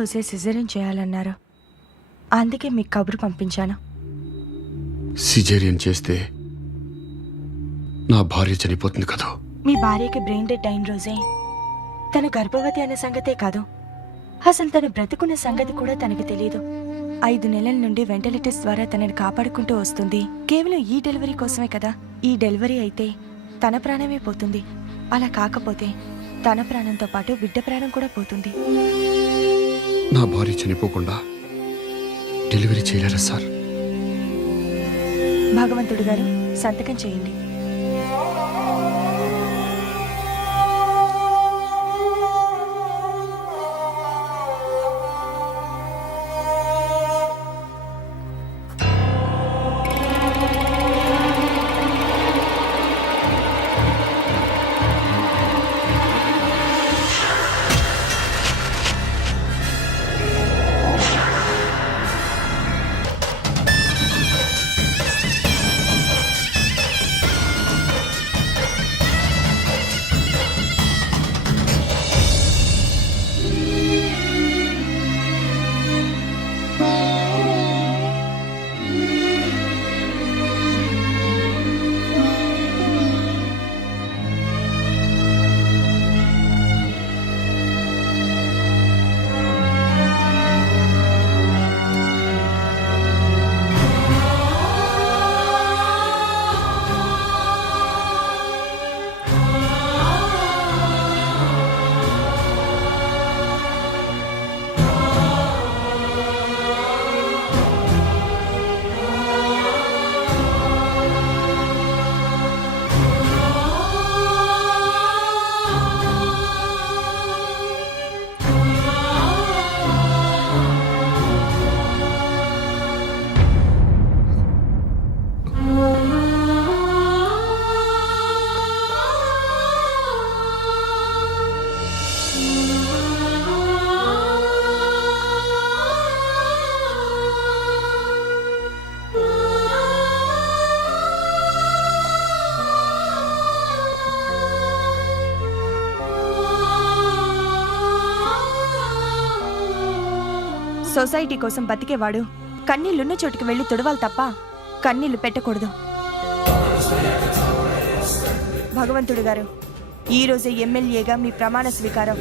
రోజే సిజేరియన్ చేయాలన్నారు. అందుకే మీకు కబురు పంపించాను. సిజేరియన్ చేస్తే నా భార్య చనిపోతుంది కదా. మీ భార్యకి బ్రెయిన్ డెడ్ అయిన రోజే తను గర్భవతి అనే సంగతే కాదు, అసలు తను బ్రతుకున్న సంగతి కూడా తనకి తెలియదు. 5 నెలల నుండి వెంటిలేటర్స్ ద్వారా తనని కాపాడుకుంటూ వస్తుంది. కేవలం ఈ డెలివరీ కోసమే కదా. ఈ డెలివరీ అయితే తన ప్రాణమే పోతుంది. అలా కాకపోతే తన ప్రాణంతో పాటు బిడ్డ ప్రాణం కూడా పోతుంది. నా భార్య చనిపోకుండా డెలివరీ చేయలేరా సార్? భగవంతుడు గారు సంతకం చేయండి. సొసైటీ కోసం బతికేవాడు కన్నీళ్లున్న చోటుకి వెళ్ళి తుడవాలి తప్ప కన్నీళ్లు పెట్టకూడదు. భగవంతుడు గారు, ఈ రోజే ఎమ్మెల్యేగా మీ ప్రమాణ స్వీకారం.